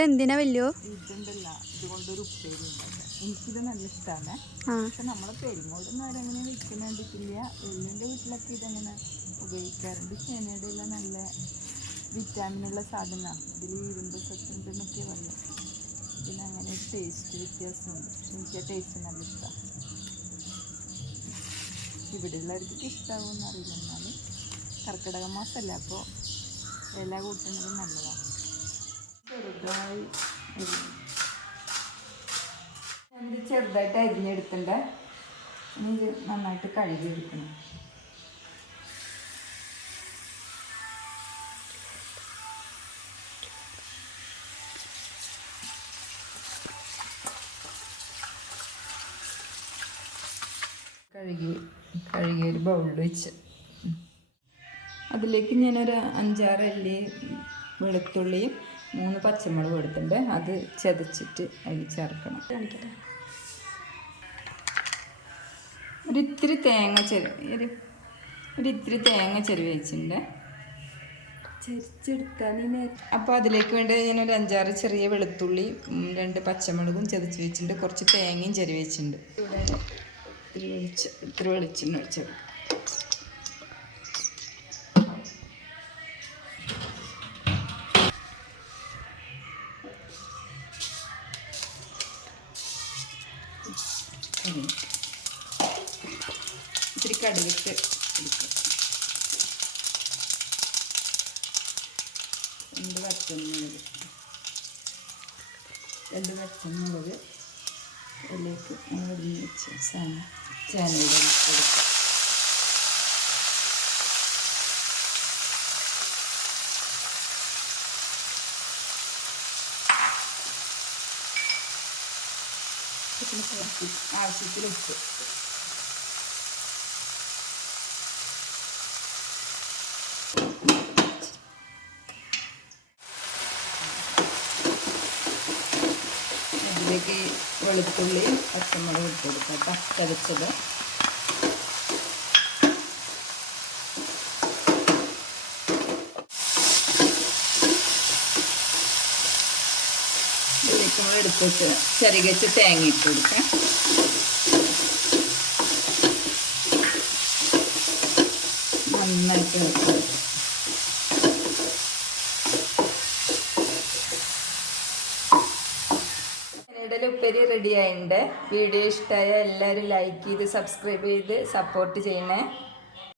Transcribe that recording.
ഇതെന്തിനാ വല്യോ? ഇതുണ്ടല്ല, ഇതുകൊണ്ടൊരു ഉപ്പേരി ഉണ്ടാക്കാം. എനിക്കിത് നല്ല ഇഷ്ടമാണ്. പക്ഷെ നമ്മളെ പെരുങ്ങോടൊന്നും അവരങ്ങനെ വെക്കുന്ന കണ്ടിട്ടില്ല. വെല്ലുൻ്റെ വീട്ടിലൊക്കെ ഇതങ്ങനെ ഉപയോഗിക്കാറുണ്ട്. ചേനയുടെ ഇല നല്ല വിറ്റാമിനുള്ള സാധനമാണ്. ഇതിൽ ഇരുമ്പ് സത്തുണ്ട് എന്നൊക്കെ പറയാം. പിന്നെ അങ്ങനെ ഒരു ടേസ്റ്റ് വ്യത്യാസമുണ്ട്. പക്ഷെ എനിക്ക് ആ ടേസ്റ്റ് നല്ല ഇഷ്ടമാണ്. ഇവിടെയുള്ളവർക്ക് ഇഷ്ടമാകുമെന്ന് അറിയില്ല. എന്നാലും കർക്കിടക മാസമല്ല, അപ്പോൾ ഇല കൂട്ടുന്നത് നല്ലതാണ്. ചെറുതായി ചെറുതായിട്ട് അരിഞ്ഞെടുത്തിട്ടുണ്ട്. ഇനി ഇത് നന്നായിട്ട് കഴുകിയെടുക്കണം. കഴുകിയൊരു ബൗളിൽ വെച്ച് അതിലേക്ക് ഞാനൊരു 5-6 അല്ലി വെളുത്തുള്ളിയും 3 പച്ചമുളക് എടുത്തിട്ടുണ്ട്. അത് ചതച്ചിട്ട് അതിൽ ചേർക്കണം. ഒരിത്തിരി തേങ്ങ ചെരുവി വെച്ചിട്ടുണ്ട്. അപ്പോൾ അതിലേക്ക് വേണ്ടി ഞാനൊരു 5-6 ചെറിയ വെളുത്തുള്ളി 2 പച്ചമുളകും ചതച്ച് വെച്ചിട്ടുണ്ട്. കുറച്ച് തേങ്ങയും ചെരുവി വെച്ചിട്ടുണ്ട്. ഇവിടെ ഇത്തിരി വെളിച്ചെണ്ണ ഒഴിച്ച് ഇത്തിരി കടുകിട്ട് എടുക്കുക. 2 പച്ചമുളക് അതിലേക്ക് അരിഞ്ഞ് വെച്ച് ചേനയുടെ എടുക്കുക. ആവശ്യത്തിന് ഉപ്പ്. ഇതിലേക്ക് വെളുത്തുള്ളി പച്ചമുളക് ഇട്ട് കൊടുക്കാം. ചതച്ചത് ഇതിലേക്ക് നമ്മൾ എടുത്ത് വെച്ച് ചെറുകച്ച് തേങ്ങ ഇട്ട് കൊടുക്കാം. നന്നായിട്ട് വെക്കുക. ഉപ്പേരി റെഡി ആയിട്ടുണ്ട്. വീഡിയോ ഇഷ്ടമായ എല്ലാവരും ലൈക്ക് ചെയ്ത് സബ്സ്ക്രൈബ് ചെയ്ത് സപ്പോർട്ട് ചെയ്യണേ.